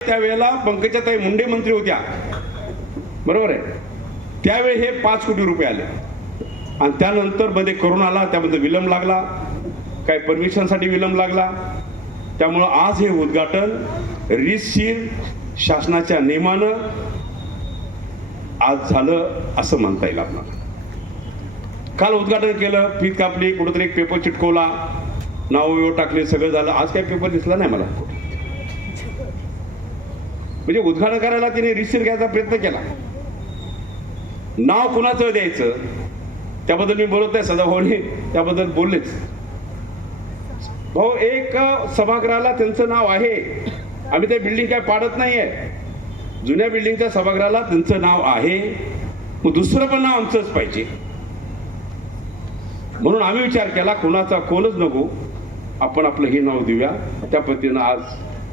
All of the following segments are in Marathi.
त्यावेळेला पंकजाताई मुंडे मंत्री होत्या, बरोबर आहे. त्यावेळी हे 5 कोटी रुपये आले आणि त्यानंतर मध्ये कोरोना आला, त्यामध्ये विलंब लागला, काही परमिशनसाठी विलंब लागला. त्यामुळं आज हे उद्घाटन रीतशीर शासनाच्या नियमानं आज झालं असं म्हणता येईल आपल्याला. काल उद्घाटन केलं, फीत कापली, कुठेतरी एक पेपर चिटकवला, नाव टाकले, सगळं झालं. आज काही पेपर दिसला नाही मला. म्हणजे उद्घाटन करायला तिने रीतशीर घ्यायचा प्रयत्न केला. नाव कुणाचं द्यायचं त्याबद्दल मी बोलत नाही, सदाभाऊनी त्याबद्दल बोललेच. भाऊ, एक सभागृहाला त्यांचं नाव आहे, आम्ही ते बिल्डिंग काय पाडत नाहीये, जुन्या बिल्डिंगच्या सभागृहाला त्यांचं नाव आहे, मग दुसरं पण नाव आमचंच पाहिजे. म्हणून आम्ही विचार केला कोणाचा कोणच नको, आपण आपलं हे नाव देऊया. त्या पद्धतीनं आज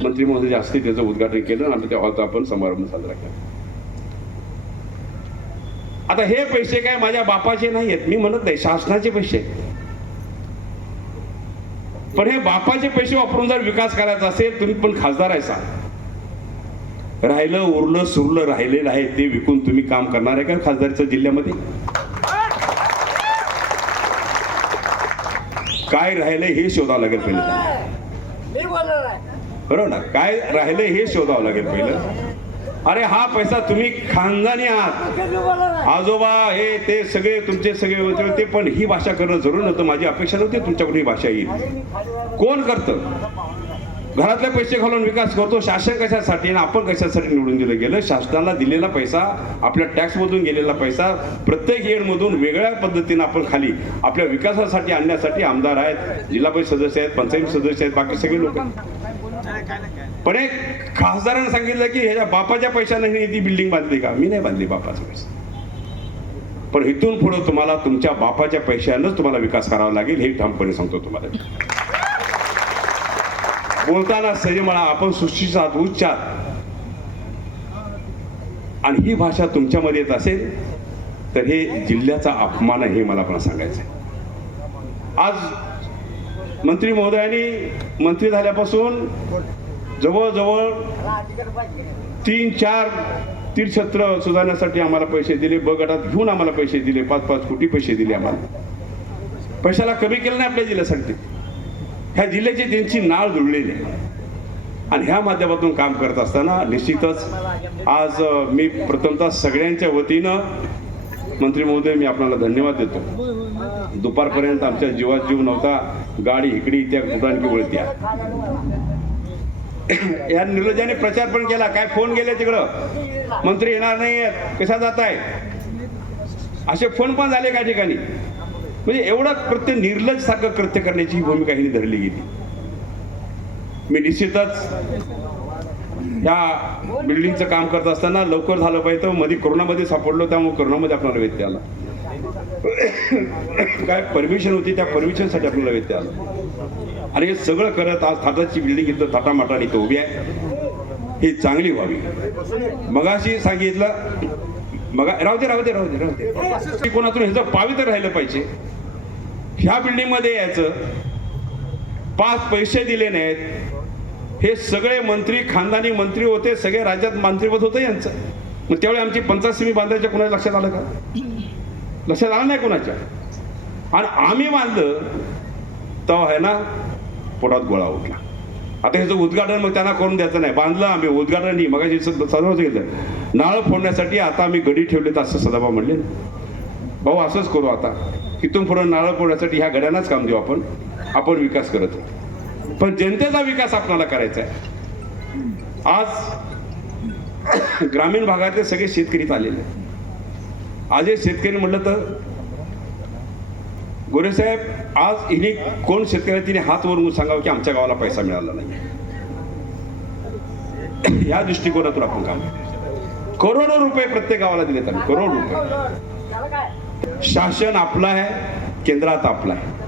मंत्री महोदय हस्ते त्याचं उद्घाटन केलं आणि त्या हॉलचा आपण समारंभ साजरा केला. आता हे पैसे काय माझ्या बापाचे नाही आहेत, मी म्हणत नाही, शासनाचे पैसे. पण हे बापाचे पैसे वापरून जर विकास करायचा असेल, तुम्ही पण खासदार आहे सा, राहिलं उरलं सुरलं राहिलेलं आहे ते विकून तुम्ही काम करणार आहे का खासदारच्या जिल्ह्यामध्ये? काय राहिलंय हे शोधावं लागेल पहिलं, बरोबर ना? काय राहिलंय हे शोधावं लागेल पहिलं. अरे हा पैसा तुम्ही खानदानी आहात, आजोबा हे ते सगळे तुमचे सगळे होते ते, पण ही भाषा करणं जरूर नव्हतं. माझी अपेक्षा नव्हती तुमच्याकडून ही भाषा येईल. कोण करतं? घरातले पैसे घालून विकास करतो. शासन कशासाठी आणि आपण कशासाठी निवडून दिलं गेलं? शासनाला दिलेला पैसा, आपल्या टॅक्समधून गेलेला पैसा प्रत्येक येडमधून वेगळ्या पद्धतीनं आपण खाली आपल्या विकासासाठी आणण्यासाठी आमदार आहेत, जिल्हा परिषद सदस्य आहेत, पंचायत सदस्य आहेत, बाकी सगळे लोक. पण एक खासदारांनी सांगितलं की ह्याच्या बापाच्या पैशाने ती बिल्डिंग बांधली का? मी नाही बांधली बापाचा पैसा. पण इथून पुढे तुम्हाला तुमच्या बापाच्या पैशानंच तुम्हाला विकास करावा लागेल, हे ठामपणे सांगतो तुम्हाला. बोलताना संयमळा, आपण सुशिक्षित उच्चार, आणि ही भाषा तुमच्यामध्ये येत असेल तर हे जिल्ह्याचा अपमान आहे, हे मला पण सांगायचं आहे. आज मंत्री महोदयांनी मंत्री झाल्यापासून जवळजवळ 3-4 तीर्थक्षेत्र सुधारण्यासाठी आम्हाला पैसे दिले, ब गटात घेऊन आम्हाला पैसे दिले, 5-5 कोटी पैसे दिले आम्हाला. पैशाला कमी केलं नाही आपल्या जिल्ह्यासाठी. ह्या जिल्ह्याची त्यांची नाळ जुळलेली आहे आणि ह्या माध्यमातून काम करत असताना निश्चितच आज मी प्रथमतः सगळ्यांच्या वतीनं मंत्री महोदय मी आपल्याला धन्यवाद देतो. दुपारपर्यंत आमच्या जीवात जीव नव्हता, गाडी इकडी त्या कुटाणकी वळत्या. या निर्लज्जाने प्रचार पण केला, काय फोन गेले तिकडं, मंत्री येणार नाही आहेत, कशा जात आहे, असे फोन पण झाले काही ठिकाणी. म्हणजे एवढं कृत्य निर्लज्ज सारखं कृत्य करण्याची ही भूमिका ही धरली गेली. मी निश्चितच या बिल्डिंगचं काम करत असताना लवकर झालं पाहिजे, तर मध्ये कोरोनामध्ये सापडलो, त्यामुळे कोरोनामध्ये आपल्याला व्यत्यय आला. काय परमिशन होती, त्या परमिशनसाठी आपल्याला व्यत्यय आला. आणि हे सगळं करत आज थाटाची बिल्डिंग इथं थाटामाटाने इथं उभी आहे, ही चांगली व्हावी. मगाशी सांगितलं, मग राहू दे कोणातून ह्याचं पावित्र्य राहिलं पाहिजे. ह्या बिल्डिंग मध्ये यायचं, 5 पैसे दिले नाहीत. हे सगळे मंत्री खानदानी मंत्री होते, सगळे राज्यात मंत्रिपद होतं यांचं. मग त्यावेळी आमची पंचायत समिती बांधायच्या कोणाच्या लक्षात आलं का? लक्षात आलं नाही कोणाच्या. आणि आम्ही बांधलं तेव्हा आहे ना पोटात गोळा उठला. आता ह्याचं उद्घाटन मग त्यांना करून द्यायचं नाही, बांधलं आम्ही, उद्घाटन नाही. मग सर्वच घेतलं, नाळ फोडण्यासाठी आता आम्ही गडी ठेवलेत असं सदाभाऊ म्हणले. भाऊ असंच करू, आता इथून पुढे नारळ फोडण्यासाठी ह्या गड्यांनाच काम देऊ आपण विकास करत. पण जनतेचा विकास आपल्याला करायचा आहे. आज ग्रामीण भागातले सगळे शेतकरी आलेले. आज हे शेतकरी म्हटलं तर गोरे साहेब, आज हिने कोण शेतकरी तिने हात वरून सांगावं की आमच्या गावाला पैसा मिळाला नाही. या दृष्टिकोनातून आपण काम, करोडो रुपये प्रत्येक गावाला दिलेत आम्ही, करोड रुपये. शासन आपलं आहे, केंद्रात आपलं आहे.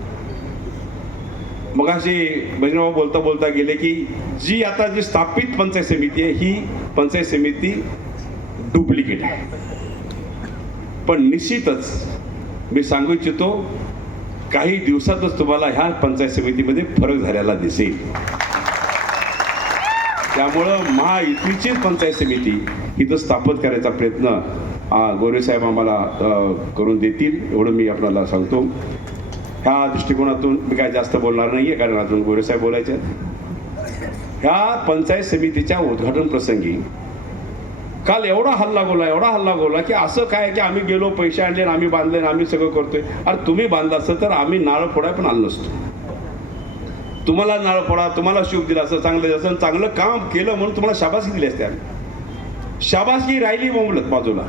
मग अशी बजरंगभाऊ बोलता बोलता गेले की जी आता जी स्थापित पंचायत समिती आहे, ही पंचायत समिती डुप्लिकेट आहे. पण निश्चितच मी सांगू इच्छितो, काही दिवसातच तुम्हाला ह्या पंचायत समितीमध्ये फरक झालेला दिसेल. त्यामुळं महायुतीचीच पंचायत समिती इथं स्थापित करायचा प्रयत्न गोरेसाहेब आम्हाला करून देतील एवढं मी आपल्याला सांगतो. ह्या दृष्टिकोनातून मी काय जास्त बोलणार नाही आहे, कारण अजून गोरेसाहेब बोलायचे आहेत. ह्या पंचायत समितीच्या उद्घाटन प्रसंगी काल एवढा हल्ला गोला की असं काय की आम्ही गेलो, पैसे आणले, आम्ही बांधले, आम्ही सगळं करतोय. अरे तुम्ही बांधलं असतं तर आम्ही नारळ फोडाय पण आलो नसतो. तुम्हाला नारळ फोडा, तुम्हाला शुभ दिला असं, चांगलं काम केलं म्हणून तुम्हाला शाबासकी दिली असते. आम्ही शाबासकी राहिली बोंबलत बाजूला,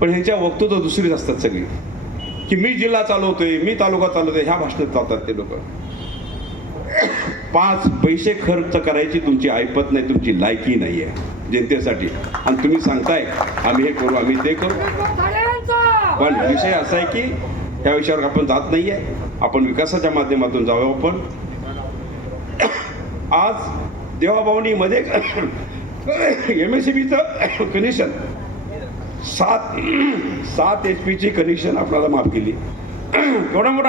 पण ह्यांच्या वक्तव्य दुसरीच असतात सगळी, की मी जिल्हा चालवतोय, मी तालुका चालवतोय, ह्या भाषणात चालतात ते लोक. 5 पैसे खर्च करायची तुमची ऐपत नाही, तुमची लायकी नाही आहे जनतेसाठी. आणि तुम्ही सांगताय आम्ही हे करू, आम्ही ते करू. पण विषय असा आहे की ह्या विषयावर आपण जात नाहीये. आपण विकासाच्या माध्यमातून जाऊ. आपण आज देवाभावनीमध्ये MSCBचं कनेक्शन 7 HP ची कनेक्शन आपल्याला माफ केली. केवढा मोठा